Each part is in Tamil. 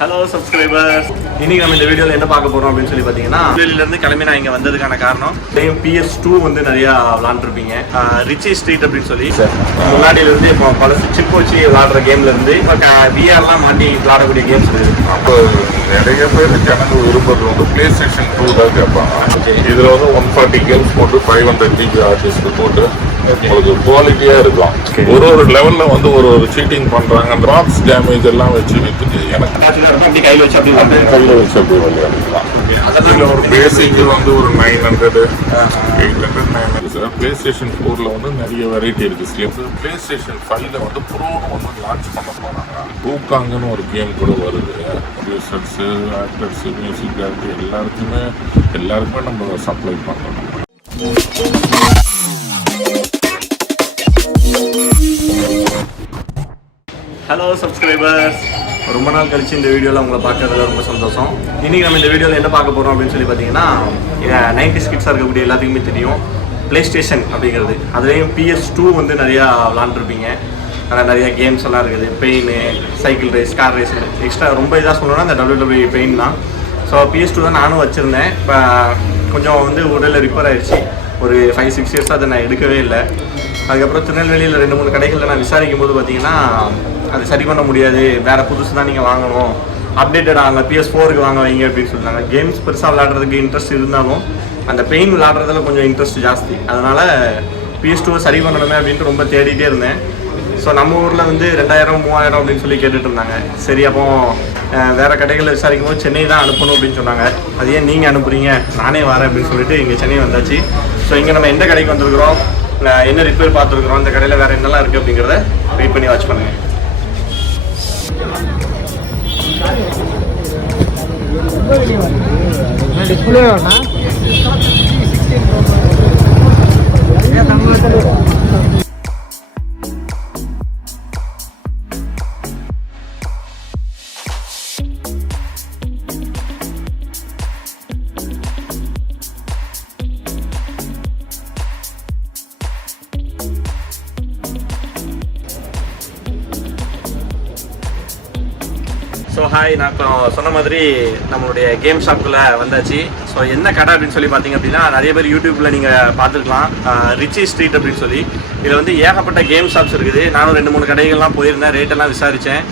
ஹலோ சப்ஸ்கிரைபர்ஸ், இன்னைக்கு நம்ம இந்த வீடியோவில் என்ன பார்க்க போகிறோம் அப்படின்னு சொல்லி பார்த்தீங்கன்னா, வெளியிலேருந்து கிளம்பி நான் இங்கே வந்ததுக்கான காரணம் PS2 வந்து நிறையா விளாண்டுருப்பீங்க. ரிச்சி ஸ்ட்ரீட் அப்படின்னு சொல்லி முன்னாடியிலேருந்து இப்போ பல சிப் வச்சு விளாடுற கேம்லேருந்து இப்போ விஆர்லாம் மாட்டி விளாடக்கூடிய கேம்ஸ் இருக்குது. அப்போ நிறைய பேர் ஜனங்க விரும்புறது வந்து பிளே ஸ்டேஷன் 2 தான் கேட்பாங்க. இதில் வந்து 140 கேம்ஸ் போட்டு 500 GB ஆர்டிஸ்க்கு போட்டு உங்களுக்கு குவாலிட்டியாக இருக்கும். ஒரு லெவலில் வந்து ஒரு சீட்டிங் பண்ணுறாங்க. ட்ராப்ஸ் டேமேஜ் எல்லாம் வச்சு வித்துட்டு எனக்கு கையில் வச்சு அப்படி அப்படி விளையாடிக்கலாம். இதில் ஒரு பேசிக் வந்து ஒரு 900 800 900 சார். பிளே ஸ்டேஷன் 4ல வந்து நிறைய வெரைட்டி இருக்குது. ஸ்லிப் பிளே ஸ்டேஷன் 5ல வந்து ப்ரோன்னு வந்து லான்ச் பண்ண போகிறாங்க. பூக்காங்கன்னு ஒரு கேம் கூட வருது. ப்ரொடியூசர்ஸு, ஆக்டர்ஸு, மியூசிக் டைரக்டர் எல்லாருக்குமே நம்ம சப்ளை பண்ணுறோம். ஹலோ சப்ஸ்கிரைபர்ஸ், ரொம்ப நாள் கழிச்சு இந்த வீடியோவில் உங்களை பார்க்கறதுல ரொம்ப சந்தோஷம். இன்றைக்கி நம்ம இந்த வீடியோவில் என்ன பார்க்க போகிறோம் அப்படின்னு சொல்லி பார்த்தீங்கன்னா, 90s கிட்ஸாக இருக்கக்கூடிய எல்லாத்துக்குமே தெரியும் ப்ளே ஸ்டேஷன் அப்படிங்கிறது. அதுலேயும் PS2 வந்து நிறையா விளாண்டுருப்பீங்க. நிறைய கேம்ஸ் எல்லாம் இருக்குது. Pain, cycle race, car race, extra ரொம்ப இதாக சொல்லணும்னா இந்த WWE பெயின் தான். ஸோ PS2 தான் நானும் வச்சுருந்தேன். இப்போ கொஞ்சம் வந்து உடலில் ரிப்பேர் ஆகிடுச்சு. ஒரு 5-6 இயர்ஸாக அதை நான் எடுக்கவே இல்லை. அதுக்கப்புறம் திருநெல்வேலியில் 2-3 கடைகளில் நான் விசாரிக்கும் போது பார்த்தீங்கன்னா, அது சரி பண்ண முடியாது, வேறு புதுசு தான் நீங்கள் வாங்கணும், அப்டேட்டட் ஆங்க, PS4க்கு வாங்க வைங்க அப்படின்னு சொல்லிட்டாங்க. கேம்ஸ் பெருசாக விளாட்றதுக்கு இன்ட்ரெஸ்ட் இருந்தாலும் அந்த பெயின் விளாட்றதுல கொஞ்சம் இன்ட்ரெஸ்ட் ஜாஸ்தி. அதனால் PS2 சரி பண்ணணுமே அப்படின்ட்டு ரொம்ப தேடிட்டே இருந்தேன். ஸோ நம்ம ஊரில் வந்து 2000-3000 அப்படின்னு சொல்லி கேட்டுட்டு இருந்தாங்க. சரி, அப்போ வேறு கடைகளில் விசாரிக்கும் போது சென்னை தான் அனுப்பணும் அப்படின்னு சொன்னாங்க. அது ஏன் நீங்கள் அனுப்புகிறீங்க, நானே வரேன் அப்படின்னு சொல்லிட்டு இங்கே சென்னை வந்தாச்சு. ஸோ இங்கே நம்ம எந்த கடைக்கு வந்திருக்கிறோம், என்ன ரிப்பேர் பார்த்துருக்குறோம், இந்த கடையில் வேறு என்னெல்லாம் இருக்குது அப்படிங்கிறத வெயிட் பண்ணி வாட்ச் பண்ணுங்கள். डिस्प्ले होना ஸோ ஹாய், நான் இப்போ சொன்ன மாதிரி நம்மளுடைய கேம் ஷாப்புக்குள்ளே வந்தாச்சு. ஸோ என்ன கடை அப்படின்னு சொல்லி பார்த்தீங்க அப்படின்னா, நிறைய பேர் யூடியூப்பில் நீங்கள் பார்த்துருக்கலாம், ரிச்சி ஸ்ட்ரீட் அப்படின்னு சொல்லி. இதில் வந்து ஏகப்பட்ட கேம் ஷாப்ஸ் இருக்குது. நானும் 2-3 கடைகள்லாம் போயிருந்தேன், ரேட்டெல்லாம் விசாரித்தேன்.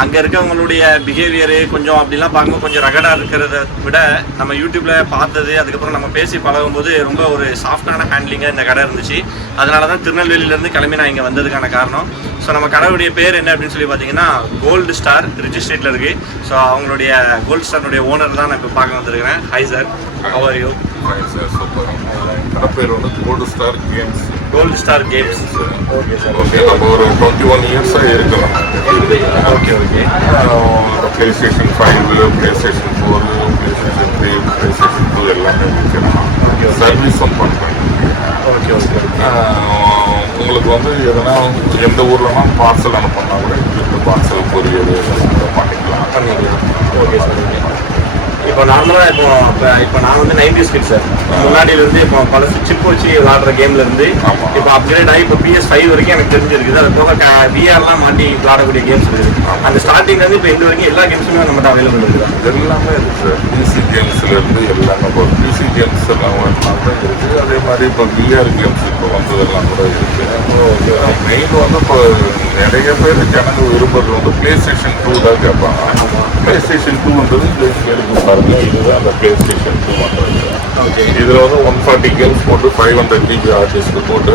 அங்கே இருக்கவங்களுடைய பிஹேவியரு கொஞ்சம் அப்படிலாம் பார்க்கும்போது கொஞ்சம் ரகடாக இருக்கிறத விட நம்ம யூடியூப்பில் பார்த்தது, அதுக்கப்புறம் நம்ம பேசி பழகும்போது ரொம்ப ஒரு சாஃப்டான ஹேண்ட்லிங்காக இந்த கடை இருந்துச்சு. அதனால தான் திருநெல்வேலியிலேருந்து கிளம்பி நான் இங்கே வந்ததுக்கான காரணம். ஸோ நம்ம கடையுடைய பேர் என்ன அப்படின்னு சொல்லி பார்த்தீங்கன்னா, கோல்டு ஸ்டார், ரிச்சி ஸ்ட்ரீட்டில் இருக்குது. ஸோ அவங்களுடைய கோல்டு ஸ்டாருடைய ஓனர் தான் நான் இப்போ பார்க்க வந்திருக்கிறேன். Hi sir, how are you? Hi sir, super. கடை பேர் வந்து gold star games. Gold star games. Okay sir. Okay, நம்ம ஒரு 21 இயர்ஸாக இருக்கலாம். Okay okay. PlayStation 5, PlayStation 4, PlayStation 3, PlayStation 2 எல்லாமே வச்சுருக்கோம். சர்வீஸும் பண்ணுறோம். Okay okay. உங்களுக்கு வந்து எதனா எந்த ஊர்லனா பார்சல் அனுப்பினா கூட இந்த பார்சல் கொரியர் பண்ணிக்கலாம். Okay sir. இப்போ நார்மலாக இப்போ நான் வந்து 90s கிட் சார். முன்னாடியிலேருந்து இப்போ பல சிப் வச்சு விளாடுற கேம்லேருந்து இப்போ அப்கிரேட் ஆகி இப்போ PS5 வரைக்கும் எனக்கு தெரிஞ்சிருக்குது. அது போக விஆர்லாம் மாட்டி விளாடக்கூடிய கேம்ஸ் இருக்குது. அந்த ஸ்டார்டிங்லேருந்து இப்போ இந்த வரைக்கும் எல்லா கேம்ஸுமே நம்மகிட்ட அவைலபிள் இருக்குது. எல்லாமே இருக்குது சார். பிசி கேம்ஸ்லேருந்து எல்லாமே இப்போ பிசி கேம்ஸ் எல்லாம் தான் இருக்குது. அதே மாதிரி இப்போ விஆர் கேம்ஸ் இப்போ வந்ததெல்லாம் கூட இருக்குது. மெயின் வந்து இப்போ நிறைய பேர் ஜனங்க விரும்புறது வந்து பிளே ஸ்டேஷன் 2 தான் கேட்பாங்க. பிளே ஸ்டேஷன் 2ன்றது எடுத்து பாருங்க, இதுதான் அந்த பிளே ஸ்டேஷன் 2 பண்ணுறது. இதில் வந்து 140 கேம்ஸ் போட்டு 500 GB ஆர்டிஸ்க்கு போட்டு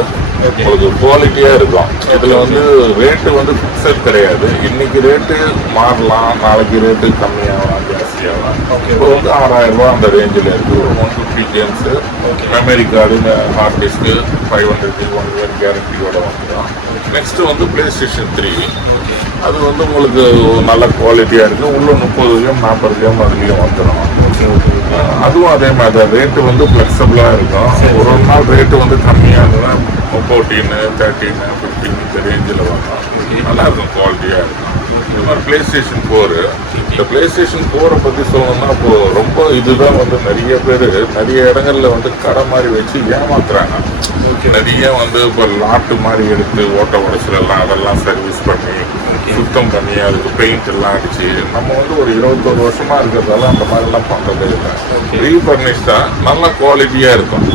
உங்களுக்கு குவாலிட்டியாக இருக்கும். இதில் வந்து ரேட்டு வந்து ஃபிக்ஸட் கிடையாது. இன்னைக்கு ரேட்டு மாறலாம், நாளைக்கு ரேட்டு கம்மியாகலாம், ஜாஸ்தியாகலாம். இப்போ வந்து 6000 ரூபா அந்த ரேஞ்சில் இருக்குது. ஒரு 150 games, memory card, hard disk, 500 GB 1 year கேரண்டியோட வந்துடும். நெக்ஸ்ட்டு வந்து பிளே ஸ்டேஷன் 3. அது வந்து உங்களுக்கு நல்ல குவாலிட்டியாக இருக்குது. உள்ள 30 கேம் 40 கேம் அதுலேயும் வந்துடும். அதுவும் அதே மாதிரி தான், ரேட்டு வந்து ஃப்ளெக்சிபிளாக இருக்கும். ஒரு நாள் ரேட்டு வந்து கம்மியாக இருந்ததுன்னா 14, 13, 15 இந்த ரேஞ்சில் வரும். நல்லாயிருக்கும், குவாலிட்டியாக இருக்கும். இது மாதிரி பிளே ஸ்டேஷன் 4. இந்த பிளே ஸ்டேஷன் 4 பற்றி சொல்லணும்னா இப்போது ரொம்ப இதுதான் வந்து நிறைய பேர் நிறைய இடங்களில் வந்து கடை மாதிரி வச்சு ஏமாத்துறாங்க. நிறைய வந்து இப்போ லாட்டு மாதிரி எடுத்து ஓட்ட உடச்சலாம் அதெல்லாம் சர்வீஸ் பண்ணி சுத்தம் பண்ணி அதுக்கு பெயிண்ட் எல்லாம் அடிச்சு நம்ம வந்து ஒரு 21 வருஷமா இருக்கிறதால அந்த மாதிரிலாம் பண்ணுறதே இல்லை. ரீஃபர்னிஷ்டா நல்ல குவாலிட்டியாக இருக்கும்.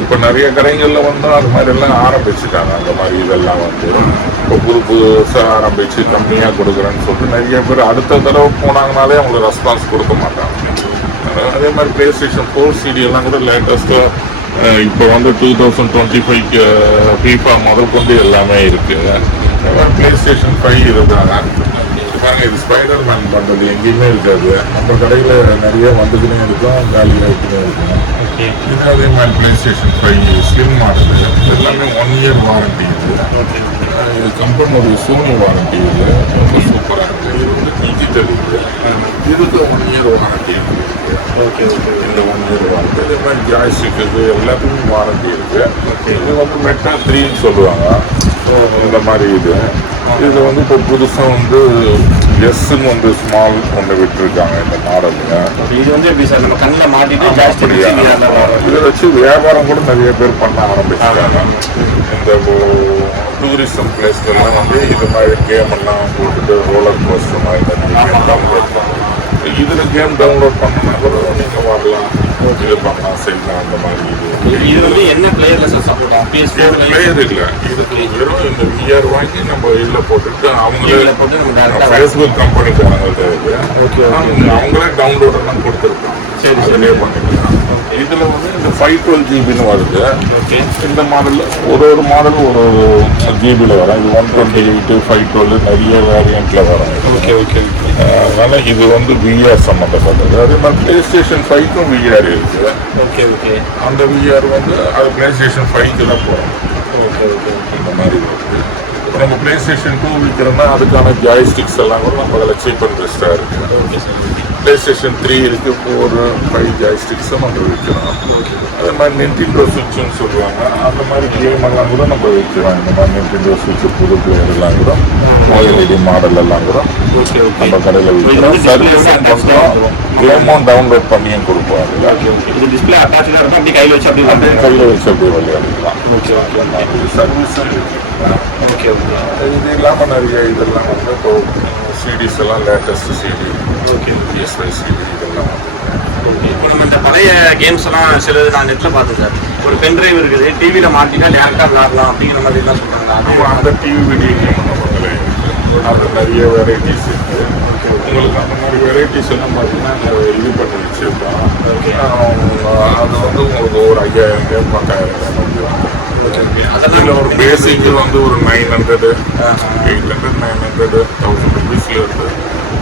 இப்போ நிறைய கடைகளில் வந்து அது மாதிரி எல்லாம் ஆரம்பிச்சுட்டாங்க. அந்த மாதிரி இதெல்லாம் வந்து இப்போ புதுசாக ஆரம்பிச்சு கம்மியாக கொடுக்குறேன்னு சொல்லிட்டு நிறைய பேர் அடுத்த தடவை போனாங்கனாலே அவங்களுக்கு ரெஸ்பான்ஸ் கொடுக்க மாட்டாங்க. அதே மாதிரி PlayStation 4 CD எல்லாம் கூட லேட்டஸ்ட்டாக இப்போ வந்து 2025 FIFA முதல் கொண்டு எல்லாமே இருக்குது. PlayStation 5 இதுதாங்க. பாருங்க, இது ஸ்பைடர்மேன் பண்ணுறது எங்கேயுமே இருக்காது. நம்ம கடையில் நிறைய வந்துக்கினே இருக்கும், காலியாக இருக்குன்னே இருக்கும். இது அதே மாதிரி PlayStation 5 ஸ்லிம் மாடல் எல்லாமே 1 இயர் வாரண்டி. இது கம்பெனி ஒரு சோனி வாரண்டி. இது ரொம்ப சூப்பராக இருக்குது. இது வந்து டிஜிட்டல். இதுக்கு 1 இயர் வாரண்டி இருக்குது. இந்த 1 இயர் வாரண்டி. அதே மாதிரி ஜாய்ஸ்டிக் இது எல்லாத்துக்குமே வாரண்டி இருக்குது. இது வந்து மெட்டா 3ன்னு சொல்லுவாங்க. இந்த மாதிரி இது வந்து இப்போ புதுசாக வந்து எஸ்ன்னு வந்து ஸ்மால் கொண்டு விட்டுருக்காங்க இந்த மாடலுங்க. இது வந்து எப்படி சார் நம்ம கண்ணில் மாட்டிட்டு இதை வச்சு வியாபாரம் கூட நிறைய பேர் பண்ண ஆரம்பிச்சிருக்காங்க. இந்த டூரிசம் பிளேஸ்லாம் வந்து இது மாதிரி கேம் எல்லாம் போட்டுட்டு ரோலர் கோஸ்டர் மாதிரி டவுன்லோட் பண்ணலாம். இதில் கேம் டவுன்லோட் பண்ணோம்னா கூட நீங்கள் வரலாம், இது பண்ணலாம், செய்யலாம். அந்த மாதிரி இது வந்து என்ன பிளேயரில் சார் சப்போர்ட் ஆகும்? பிளேயர் இல்லை, இதுக்கு வெறும் இந்த VR வாங்கி நம்ம இதில் போட்டுட்டு அவங்களே ஃபேஸ்புக் கம்பெனிக்காரங்க அவங்களே டவுன்லோட் எல்லாம் கொடுத்துருக்காங்க. சரி, அதிலே பண்ணிக்கலாம். இதில் வந்து இந்த 512 GBன்னு வருது. இந்த மாடலில் ஒரு மாடல் ஒரு ஜிபியில் வரும். இது 128, 512 நிறைய வேரியண்ட்டில் வரும். அதனால் இது வந்து VR சம்மந்தப்பட்டது. அதே மாதிரி PlayStation 5க்கும் VR இருக்குது. அந்த VR வந்து அது PlayStation 5க்கு தான் போகிறோம். இந்த மாதிரி இருக்குது. இப்போ நம்ம PlayStation 2 விற்கிறோம்னா அதுக்கான ஜாய்ஸ்டிக்ஸ் எல்லாம் கூட நம்ம அதில் சீப் அண்ட் பெஸ்ட்டாக இருக்குது. PlayStation 3 இருக்குது, 4, 5 ஜாய்ஸ்டிக்ஸும் நம்ம விற்கிறோம். அதே மாதிரி Nintendo Switchன்னு சொல்லுவாங்க. அந்த மாதிரி கேம் எல்லாம் கூட நம்ம விற்கிறோம். இந்த மாதிரி Nintendo Switch புது பிளேயர் எல்லாம் கூட OLED மாடல் எல்லாம் கூட நம்ம கடையில் விற்கிறோம். சர்வீஸும் பண்ணுறோம், கேமும் டவுன்லோட் பண்ணியும் கொடுப்போம். அதில் கையில் வச்சு அப்படியே விளையாடிக்கலாம். சர்வீஸும் இது இல்லாமல் நிறைய இதெல்லாம் வந்து இப்போ சிடிஸ் எல்லாம் லேட்டஸ்ட் சிடி, PS5 சிடி இதெல்லாம் இப்போ நம்ம இந்த பழைய கேம்ஸ் எல்லாம் சிலது நான் நெட்டில் பார்த்தேன் சார். ஒரு பென்ட்ரைவ் இருக்குது, டிவியில் மாட்டினா டேரக்டாக விளாடலாம் அப்படிங்கிற மாதிரி எல்லாம் சொல்கிறாங்க. அதுவும் அந்த டிவி வீடியோ கேம் நம்மளே அது நிறைய வெரைட்டிஸ் இருக்குது. உங்களுக்கு அந்த மாதிரி வெரைட்டிஸ் எல்லாம் பார்த்தீங்கன்னா இது பண்ணி வச்சுருக்கோம். அது வந்து உங்களுக்கு ஒரு 5000 கேம் 10,000 கேம் வந்துடும். அதில் ஒரு பேசிக் வந்து ஒரு 900, 800, 900, 1000 ருபீஸில் இருந்து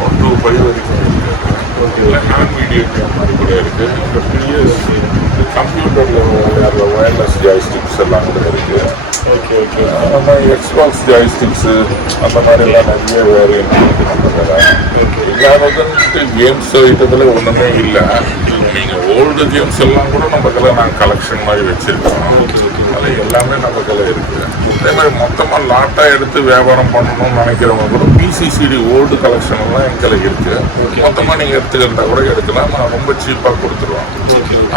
125 வரைக்கும் இருக்குது. நான் வீடியோ கேம் மாதிரி கூட இருக்குது. இந்த PS கம்ப்யூட்டரில் விளையாடுற ஒயர்லெஸ் ஜாய்ஸ்டிக்ஸ் எல்லாம் கூட இருக்குது. அந்த மாதிரி எக்ஸ்பாக்ஸ் ஜாய்ஸ்டிக்ஸு அந்த மாதிரிலாம் நிறைய வேரியன்ட் இருக்குது நம்ம கடை. இல்லாததுன்ட்டு கேம்ஸ் ஐட்டத்தில் ஒன்றுமே இல்லை. நீங்கள் ஓல்டு கேம்ஸ் எல்லாம் கூட நம்ம கடை நாங்கள் கலெக்ஷன் மாதிரி வச்சுருக்கோம். அதில் எல்லாமே நம்ம கடை இருக்குது. அதே மாதிரி மொத்தமாக லாட்டாக எடுத்து வியாபாரம் பண்ணணும்னு நினைக்கிறவங்க கூட PCCD ஓல்டு கலெக்ஷன் எல்லாம் எங்களை இருக்குது. மொத்தமாக நீங்கள் எடுத்துக்கிறதா கூட எடுக்கலாம். நான் ரொம்ப சீப்பாக கொடுத்துருவோம்.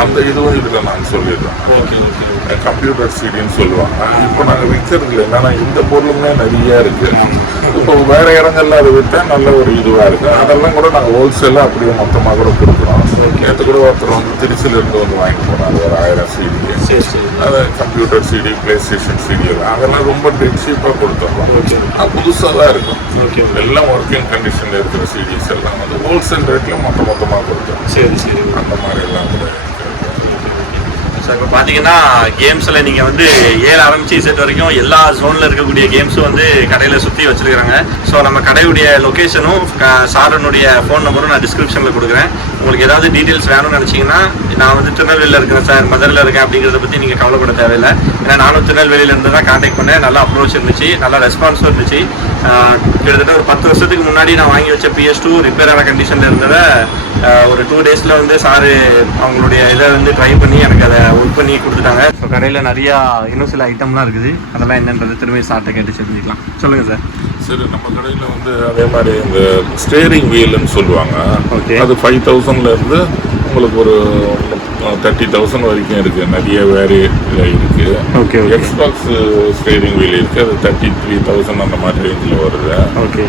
அந்த இதுவும் இதில் நான் சொல்லிடுறேன். கம்ப்யூட்டர் சிடின்னு சொல்லுவாங்க. இப்போ நாங்கள் விற்கிறது இல்லை. என்னன்னா இந்த பொருளுமே நிறைய இருக்குது. இப்போ வேறு இடங்கள்ல அதை விற்றா நல்ல ஒரு இதுவாக இருக்குது. அதெல்லாம் கூட நாங்கள் ஹோல்சேலாக அப்படியே மொத்தமாக கூட கொடுக்குறோம். நேற்று கூட ஒருத்தர் வந்து திருச்சியிலேருந்து வந்து வாங்கிட்டு போனாங்க ஒரு 1000 CD. அது கம்ப்யூட்டர் சிடி, PlayStation CD அதெல்லாம் ரொம்ப டெட் சீப்பாக கொடுத்துருவோம். புதுசாக தான் இருக்கும். எல்லாம் ஒர்க்கிங் கண்டிஷனில் இருக்கிற சிடிஸ் எல்லாம் வந்து ஹோல்சேல் ரேட்டில் மொத்தமாக கொடுத்துருவோம். அந்த மாதிரி எல்லாம் கூட சார். இப்போ பார்த்தீங்கன்னா கேம்ஸில் நீங்கள் வந்து ஆரம்பிச்சு செட் வரைக்கும் எல்லா ஜோனில் இருக்கக்கூடிய கேம்ஸும் வந்து கடையில் சுற்றி வச்சுருக்கிறாங்க. ஸோ நம்ம கடையுடைய லொக்கேஷனும் சாரனுடைய ஃபோன் நம்பரும் நான் டிஸ்கிரிப்ஷனில் கொடுக்குறேன். உங்களுக்கு ஏதாவது டீட்டெயில்ஸ் வேணும்னு நினச்சிங்கன்னா நான் வந்து திருநெல்வேலியில் இருக்கிறேன் சார், மதுரையில் இருக்கேன் அப்படிங்கிறத பற்றி நீங்கள் கவலைப்பட தேவையில்லை. ஏன்னா நானும் திருநெல்வேலியிலேருந்து தான் கான்டாக்ட் பண்ணேன். நல்லா அப்ரோச் இருந்துச்சு, நல்லா ரெஸ்பான்ஸும் இருந்துச்சு. கிட்டத்தட்ட ஒரு 10 வருஷத்துக்கு முன்னாடி நான் வாங்கி வச்ச PS2 ரிப்பேர் ஆன கண்டிஷனில் இருந்ததை ஒரு 2 டேஸில் வந்து சாரு அவங்களுடைய இதை வந்து ட்ரை பண்ணி எனக்கு அதை ஒர்க் பண்ணி கொடுத்துட்டாங்க. ஸோ கடையில் நிறையா இன்னும் சில ஐட்டம்லாம் இருக்குது. அதெல்லாம் என்னன்றது திரும்பி சார்ட்டை கேட்டு தெரிஞ்சுக்கலாம். சொல்லுங்கள் சார். சரி, நம்ம கடையில் வந்து அதே மாதிரி இந்த ஸ்டேரிங் வீல்னு சொல்லுவாங்க. அது 5000லேருந்து உங்களுக்கு ஒரு 30,000 வரைக்கும் இருக்கு, நிறைய வேரியேட்ல இருக்கு. ஓகே. எக்ஸ்பாக்ஸ் ஸ்டீரிங் வீல் இருக்கு, அது 33,000 அந்த மாதிரி ரேஞ்சில் வருது. ஓகே.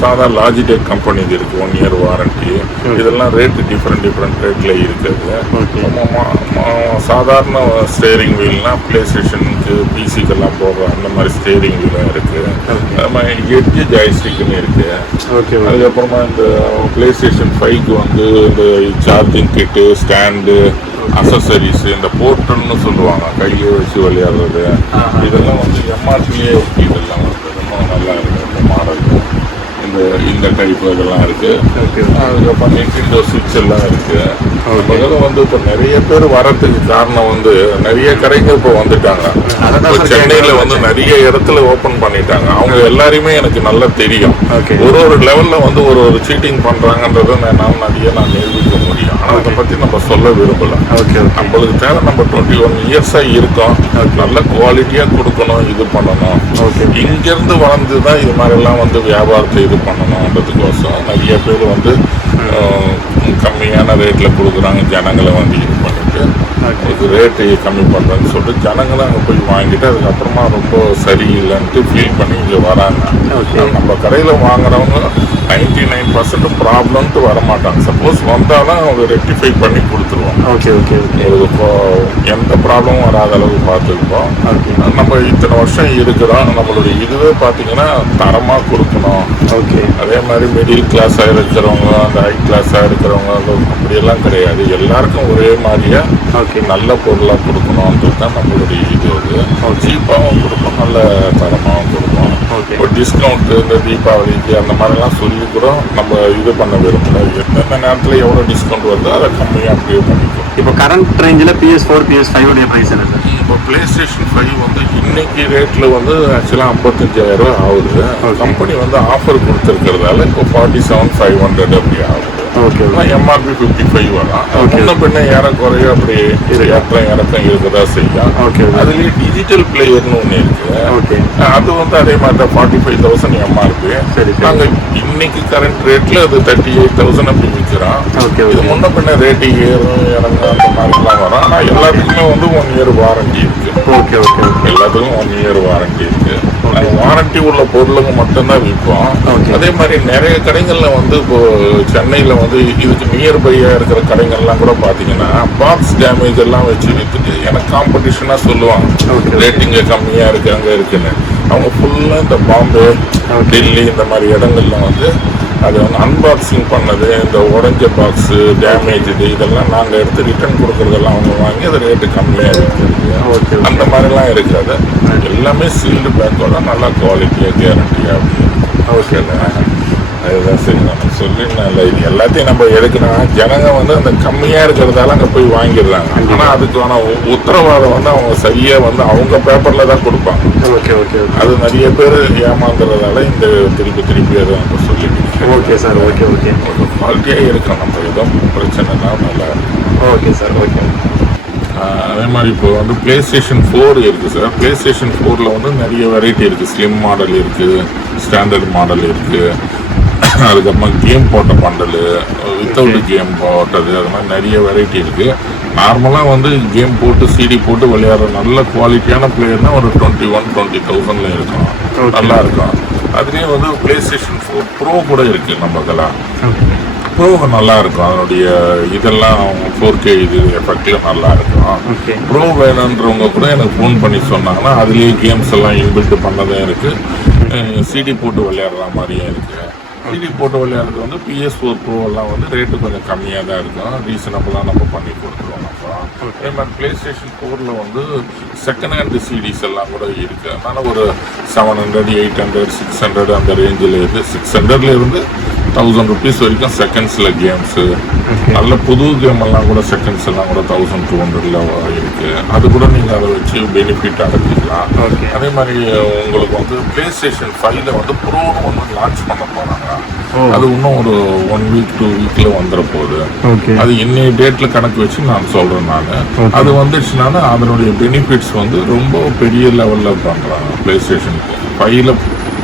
சாதா லாஜிடெக் கம்பெனி இருக்கு, 1 இயர் வாரண்டி. இதெல்லாம் ரேட்டு டிஃப்ரெண்ட் ரேட்ல இருக்குது. சாதாரண ஸ்டேரிங் வீல்னா பிளே ஸ்டேஷனுக்கு பிசிக்கெல்லாம் போடுற அந்த மாதிரி ஸ்டேரிங் வீலும் இருக்கு. அது மாதிரி எட்ஜ் ஜாய்ஸ்டிக்னு இருக்கு. அதுக்கப்புறமா இந்த பிளே ஸ்டேஷன் 5க்கு வந்து இந்த சார்ஜிங் கிட்டு, ஸ்டாண்டு, அசசரிஸ், இந்த போர்ட்டல்னு சொல்லுவாங்க, கையை வச்சு விளையாடுறது, இதெல்லாம் வந்து எம்ஆர்பியே இதெல்லாம் வந்து ரொம்ப நல்லா இருக்கு. இந்த மாடல் இந்த டைப் இதெல்லாம் இருக்கு. அதுக்கப்புறம் நிண்டெண்டோ ஸ்விட்ச் எல்லாம் இருக்கு. அதெல்லாம் வந்து இப்போ நிறைய பேர் வரதுக்கு காரணம் வந்து நிறைய கடைகள் இப்போ வந்துட்டாங்க. சென்னையில வந்து நிறைய இடத்துல ஓபன் பண்ணிட்டாங்க. அவங்க எல்லாரையுமே எனக்கு நல்லா தெரியும். ஒரு லெவல்ல வந்து ஒரு சீட்டிங் பண்றாங்கன்றதை நான் நிரூபிக்க முடியும். ஆனா அதை பத்தி நம்ம சொல்ல விரும்பல. நம்மளுக்கு தேவை, நம்ம 21 இயர்ஸா இருக்கோம், நல்ல குவாலிட்டியா கொடுக்கணும், இது பண்ணணும். இங்க இருந்து வளர்ந்துதான் இது மாதிரி எல்லாம் வந்து வியாபாரத்தை இது பண்ணணும்ன்றதுக்கோசம் நிறைய பேர் வந்து கம்மியான ரேட்ல கொடுக்குறாங்க. ஜனங்களை வந்து இது பண்ணிட்டு இது ரேட்டு கம்மி பண்ணுறேன்னு சொல்லிட்டு ஜனங்களும் அங்கே போய் வாங்கிட்டு அதுக்கப்புறமா ரொம்ப சரியில்லைன்ட்டு ஃபீல் பண்ணி இங்கே வராங்க. நம்ம கடையில் வாங்குறவங்க 99% ப்ராப்ளம்ட்டு வரமாட்டாங்க. சப்போஸ் வந்தாலும் அவங்க ரெக்டிஃபை பண்ணி கொடுத்துருவோம். உங்களுக்கு இப்போ எந்த ப்ராப்ளமும் வராத அளவுக்கு பார்த்துருக்கோம். நம்ம இத்தனை வருஷம் இருக்கிறோம். நம்மளுடைய இதுவே பார்த்தீங்கன்னா தரமாக கொடுக்கணும். அதே மாதிரி மிடில் கிளாஸாக இருக்கிறவங்க, அந்த ஹை கிளாஸாக இருக்கிறவங்க அப்படியெல்லாம் கிடையாது. எல்லாருக்கும் ஒரே மாதிரியா நல்ல பொருளாக கொடுக்கணுன்றது தான் நம்மளுடைய இது. சீப்பாகவும் கொடுப்போம், நல்ல தரமாகவும் கொடுப்போம். இப்போ டிஸ்கவுண்ட்டு இந்த தீபாவளிக்கு அந்த மாதிரிலாம் சொல்லி கூட நம்ம இது பண்ண விரும்பல. எந்தெந்த நேரத்தில் எவ்வளோ டிஸ்கவுண்ட் வருதோ அதை கம்மியாக அப்படியே பண்ணிப்போம். இப்போ கரண்ட் ரேஞ்சில் PS4, PS5 உடைய ப்ரைஸ் என்ன சார்? இப்போ பிளே ஸ்டேஷன் 5 வந்து இன்னைக்கு ரேட்டில் வந்து ஆக்சுவலாக 55,000 ஆகுது. கம்பெனி வந்து ஆஃபர் கொடுத்துருக்கிறதால இப்போ 47,500 அப்படி ஆகுது. எம்ஆர்பி 55 வரும். முன்ன பின்ன ஏறக்குறைய அப்படி இறக்கம் இருக்கதா செய்யும். அதுலேயே டிஜிட்டல் பிளேயர்னு ஒன்று இருக்கு. அது வந்து அதே மாதிரி தான் 45,000 எம்ஆர்பி. நாங்கள் இன்னைக்கு கரண்ட் ரேட்ல அது 38,000 அப்படி விற்கிறோம். இது முன்ன பின்ன ரேட்டு ஏறும் இறங்கும் அந்த மாதிரிலாம் வரும். ஆனால் எல்லாத்துக்குமே வந்து 1 இயர் வாரண்டி இருக்கு. எல்லாத்துக்கும் 1 இயர் வாரண்டி இருக்கு. நாங்கள் வாரண்டி உள்ள பொருளுங்க மட்டும்தான் விற்போம். அதே மாதிரி நிறைய கடைகள்ல வந்து இப்போ சென்னையில் வந்து இதுக்கு நியர்பையா இருக்கிற கடைகள்லாம் கூட பார்த்தீங்கன்னா பாக்ஸ் டேமேஜ் எல்லாம் வச்சு விற்றுட்டு எனக்கு காம்படிஷனாக சொல்லுவாங்க ரேட்டிங்க கம்மியாக இருக்கு அங்கே இருக்குன்னு. அவங்க ஃபுல்லாக இந்த பாம்பே, டெல்லி இந்த மாதிரி இடங்கள்ல வந்து அது வந்து அன்பாக்சிங் பண்ணது, இந்த உடஞ்ச பாக்ஸு, டேமேஜ் இதெல்லாம் நாங்கள் எடுத்து ரிட்டர்ன் கொடுக்குறதெல்லாம் அவங்க வாங்கி அது ரேட்டு கம்மியாக இருக்குது. அந்த மாதிரிலாம் இருக்காது. எல்லாமே சீல்டு பேக்கோட நல்லா குவாலிட்டியாக கேரண்டியாக அப்படி. அதுதான் சரி, நம்ம சொல்லிடலாம். இது எல்லாத்தையும் நம்ம எடுக்கணும். ஜனங்க வந்து அந்த கம்மியாக இருக்கிறதால அங்கே போய் வாங்கிடுறாங்க. ஆனால் அதுக்கான உத்தரவாதம் வந்து அவங்க சரியாக வந்து அவங்க பேப்பரில் தான் கொடுப்பாங்க. அது நிறைய பேர் ஏமாந்துறதால இந்த திருப்பி அதை நம்ம சொல்லிட்டு குவாலிட்டியாக இருக்கும். நம்ம எதுவும் பிரச்சனைனா நல்லா இருக்கும். அதே மாதிரி இப்போ வந்து பிளே ஸ்டேஷன் 4 இருக்குது சார். பிளே ஸ்டேஷன் 4ல் வந்து நிறைய வெரைட்டி இருக்குது. ஸ்லிம் மாடல் இருக்குது, ஸ்டாண்டர்ட் மாடல் இருக்குது. அதுக்கப்புறமா கேம் போட்ட பண்டலு, வித்தவுட் கேம் போட்டது, அது மாதிரி நிறைய வெரைட்டி இருக்குது. நார்மலாக வந்து கேம் போட்டு சிடி போட்டு விளையாடுற நல்ல குவாலிட்டியான பிளேயர்னால் ஒரு 21-20,000 இருக்கும். நல்லா இருக்கும். அதுலேயே வந்து பிளே ஸ்டேஷன் 4 ப்ரோ கூட இருக்குது. நம்மக்கெல்லாம் ப்ரோ நல்லா இருக்கும். அதனுடைய இதெல்லாம் 4K இது எஃபெக்டில் நல்லா இருக்கும். ப்ரோ வேணுன்றவங்க கூட எனக்கு ஃபோன் பண்ணி சொன்னாங்கன்னா அதுலேயே கேம்ஸ் எல்லாம் இன்பில்ட் பண்ணதும் இருக்குது, சிடி போட்டு விளையாடுற மாதிரியும் இருக்குது. சிடி போட்டு விளையாடுறது வந்து PS4 ப்ரோ எல்லாம் வந்து ரேட்டு கொஞ்சம் கம்மியாக தான் இருக்கும். ரீசனபிளாக நம்ம பண்ணி கொடுத்துருவோம். அதே மாதிரி பிளே ஸ்டேஷன் 4ல் வந்து செகண்ட் ஹேண்டு சிடிஸ் எல்லாம் கூட இருக்குது. அதனால் ஒரு 700, 800, 600 அந்த ரேஞ்சில் இருக்குது. 600 இருந்து 1000 rupees வரைக்கும் செகண்ட்ஸில் கேம்ஸு, நல்ல புது கேம் எல்லாம் கூட செகண்ட்ஸ் எல்லாம் கூட 1200 இருக்குது. அது கூட நீங்கள் அதை வச்சு பெனிஃபிட் அடைஞ்சிக்கலாம். அதே மாதிரி உங்களுக்கு வந்து பிளே ஸ்டேஷன் 5ல் வந்து ப்ரோன்னு ஒன்று லான்ச் பண்ண போகிறாங்க. அது இன்னும் ஒரு 1 week 2 weekல வந்துட போகுது. அது இன்னைய டேட்ல கணக்கு வச்சு நான் சொல்றேன். நான் அது வந்துடுச்சுனால அதனுடைய பெனிஃபிட்ஸ் வந்து ரொம்ப பெரிய லெவல்ல பண்றாங்க. பிளே ஸ்டேஷன் 5ல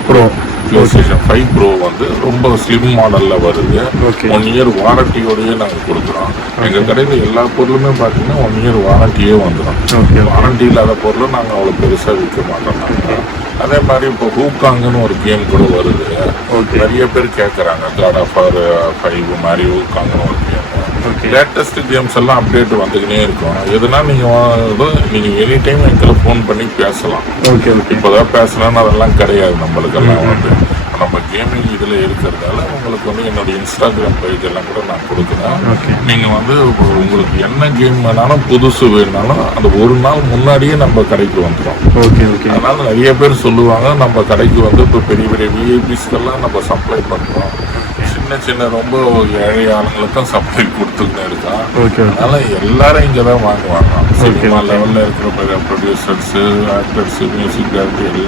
ப்ரோ PlayStation 5 Pro வந்து ரொம்ப ஸ்லிம் மாடலில் வருது. Okay. 1 இயர் வாரண்டியோடய நாங்கள் கொடுக்குறோம். எங்கள் கடையில் எல்லா பொருளுமே பார்த்தீங்கன்னா 1 இயர் வாரண்டியே வந்துடும். Okay. வாரண்டி இல்லாத பொருளும் நாங்கள் அவ்வளோ பெருசாக விற்க மாட்டோம். நாங்கள் அதே மாதிரி இப்போ ஹூக்காங்குன்னு ஒரு கேம் கூட வருது. நிறைய பேர் கேட்குறாங்க காட் ஆஃப் வார் 5 மாதிரி ஹூக்காங்குன்னு ஒரு கேம். லேட்டஸ்ட் கேம்ஸ் எல்லாம் அப்டேட் வந்துக்கினே இருக்கும். எதுனா நீங்கள் எனி டைம் எங்களை ஃபோன் பண்ணி பேசலாம். இப்போதான் பேசலான்னு அதெல்லாம் கிடையாது. நம்மளுக்கெல்லாம் வந்து நம்ம கேமிங் இதில் இருக்கிறதால உங்களுக்கு வந்து என்னுடைய இன்ஸ்டாகிராம் பேஜ் எல்லாம் கூட நான் கொடுக்குறேன். நீங்கள் வந்து உங்களுக்கு என்ன கேம் வேணாலும் புதுசு வேணாலும் அந்த ஒரு நாள் முன்னாடியே நம்ம கடைக்கு வந்துடும். அதனால் நிறைய பேர் சொல்லுவாங்க நம்ம கடைக்கு வந்து இப்போ பெரிய பெரிய விஐபிஸ்க்கெல்லாம் நம்ம சப்ளை பண்ணுறோம். சின்ன ரொம்ப ஏழை ஆளுங்களுக்கும் சப்ளை கொடுத்துக்கிட்டே இருக்கான். அதனால எல்லாரும் இங்கே தான் வாங்குவாங்க. சினிமா லெவலில் இருக்கிற ப்ரொடியூசர்ஸு, ஆக்டர்ஸு, மியூசிக் டைரக்டர்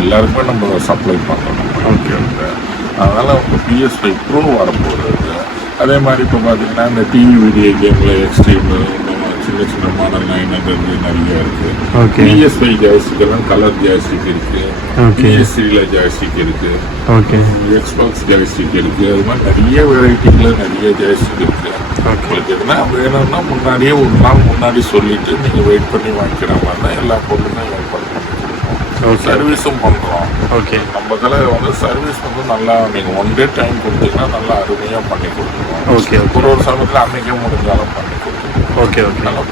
எல்லாருக்குமே நம்ம சப்ளை பண்ணுறோம். அதனால் இப்போ PS5 Pro வரப்போகிறது. அதே மாதிரி இப்போ பார்த்தீங்கன்னா இந்த டிவி வீடியோ கேமில் எக்ஸ்ட்ரீம் சின்ன மாடல் 900 நிறைய இருக்குது. PS5 ஜாய்ஸ்டிக்கெல்லாம் கலர் ஜாய்ஸ்டிக் இருக்குது. PS3ல ஜாய்ஸ்டிக் இருக்குது. Xbox ஜாய்ஸ்டிக் இருக்குது. அது மாதிரி நிறைய வெரைட்டியில் நிறைய ஜாய்ஸ்டிக் இருக்குது. உங்களுக்கு எதுனா வேணும்னா முன்னாடியே ஒரு நாள் முன்னாடி சொல்லிவிட்டு நீங்கள் வெயிட் பண்ணி வாங்கிக்கிற மாதிரி தான் எல்லா பொருளுமே ஏற்பாடு பண்ணி கொடுப்போம். சர்வீஸும் பண்ணுறோம். நம்ம இதில் வந்து சர்வீஸ் வந்து நல்லா நீங்கள் 1 டே டைம் கொடுத்தீங்கன்னா நல்லா அருமையாக பண்ணி கொடுத்துருவோம். ஒரு சமயத்தில் அன்றைக்கே முடிஞ்சாலும் பண்ணி கொடுத்துருவோம். நல்லா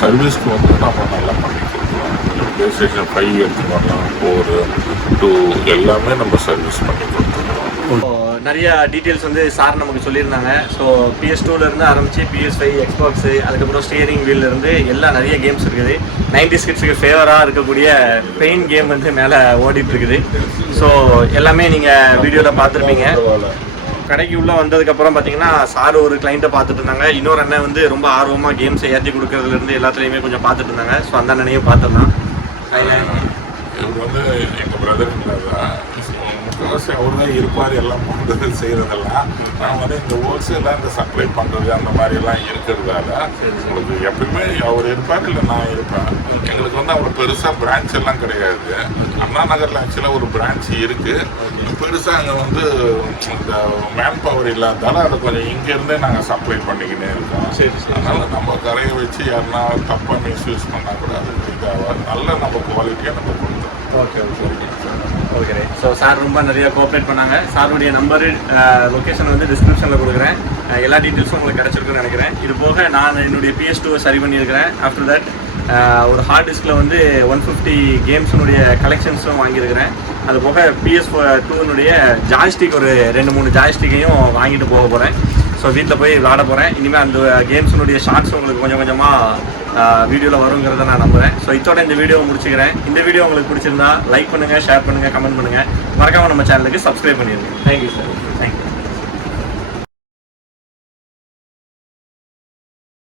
சர்வீஸ்க்கு வந்து நம்ம நல்லா பண்ணி கொடுத்துருவோம். PlayStation 5 எடுத்து வரலாம், 4, 2 எல்லாமே நம்ம சர்வீஸ் பண்ணி கொடுத்துருவோம். நிறைய டீட்டெயில்ஸ் வந்து சார் நமக்கு சொல்லியிருந்தாங்க. ஸோ PS2லேருந்து ஆரம்பித்து PS5, Xbox, அதுக்கப்புறம் ஸ்டியரிங் வீல்லேருந்து எல்லாம் நிறைய கேம்ஸ் இருக்குது. 90s கிட்ஸுக்கு ஃபேவராக இருக்கக்கூடிய பெயின் கேம் வந்து மேலே ஓடிட்டுருக்குது. ஸோ எல்லாமே நீங்கள் வீடியோவில் பார்த்துருப்பீங்க. கடைக்கு உள்ளே வந்ததுக்கப்புறம் பார்த்தீங்கன்னா சார் ஒரு கிளைண்ட்டை பார்த்துட்டு இருந்தாங்க. இன்னொரு அண்ணன் வந்து ரொம்ப ஆர்வமாக கேம்ஸை ஏற்றி கொடுக்கறதுலேருந்து எல்லாத்துலேயுமே கொஞ்சம் பார்த்துட்டு இருந்தாங்க. ஸோ அந்த அண்ணனையும் பார்த்துடலாம். இவர் வந்து எங்கள் பிரதர் இல்லாதான் முக்கால்வாசி அவர் தான் இருப்பார். எல்லாம் பண்ணுறது செய்கிறதெல்லாம் நான் வந்து இந்த ஹோல்சேலாக இந்த சப்ளை பண்ணுறது அந்த மாதிரிலாம் இருக்கிறதால உங்களுக்கு எப்பயுமே அவர் இருப்பார், இல்லை நான் இருப்பேன். எங்களுக்கு வந்து அவ்வளோ பெருசாக பிரான்ச் எல்லாம் கிடையாது. அண்ணா நகரில் ஆக்சுவலாக ஒரு பிரான்ச் இருக்குது. பெருசாக அங்கே வந்து இந்த மேன் பவர் இல்லாதால அதை கொஞ்சம் இங்கேருந்தே நாங்கள் சப்ளை பண்ணிக்கினே இருக்கோம். அதனால் நம்ம கரையை வச்சு யாருன்னா தப்பாக மிஸ்யூஸ் பண்ணால் கூட அது இதாக நல்ல நம்ம குவாலிட்டியாக நம்ம கொடுத்தோம். ஓகே. ஸோ சார் ரொம்ப நிறைய கோஆப்ரேட் பண்ணாங்க. சாருடைய நம்பரு, லொக்கேஷன் வந்து டிஸ்கிரிப்ஷனில் கொடுக்குறேன். எல்லா டீட்டெயில்ஸும் உங்களுக்கு கிடச்சிருக்குன்னு நினைக்கிறேன். இது போக நான் என்னுடைய PS2 சரி பண்ணியிருக்கிறேன். ஆஃப்டர் தட் ஒரு ஹார்ட் டிஸ்கில் வந்து 150 கேம்ஸுனுடைய கலெக்ஷன்ஸும் வாங்கியிருக்கிறேன். அது போக PS2னுடைய ஜாய்ஸ்டிக் ஒரு 2-3 ஜாய்ஸ்டிக்கையும் வாங்கிட்டு போக போகிறேன். ஸோ வீட்டில் போய் விளாட போகிறேன். இனிமேல் அந்த கேம்ஸுனுடைய ஷார்ட்ஸ் உங்களுக்கு கொஞ்சம் கொஞ்சமாக வீடியோவில் வருங்கிறத நான் நம்புகிறேன். ஸோ இதோட இந்த வீடியோவை முடிச்சுக்கிறேன். இந்த வீடியோ உங்களுக்கு பிடிச்சிருந்தா லைக் பண்ணுங்கள், ஷேர் பண்ணுங்கள், கமெண்ட் பண்ணுங்கள். மறக்காமல் நம்ம சேனலுக்கு சப்ஸ்கிரைப் பண்ணிடுங்க. Thank you sir. தேங்க்யூ.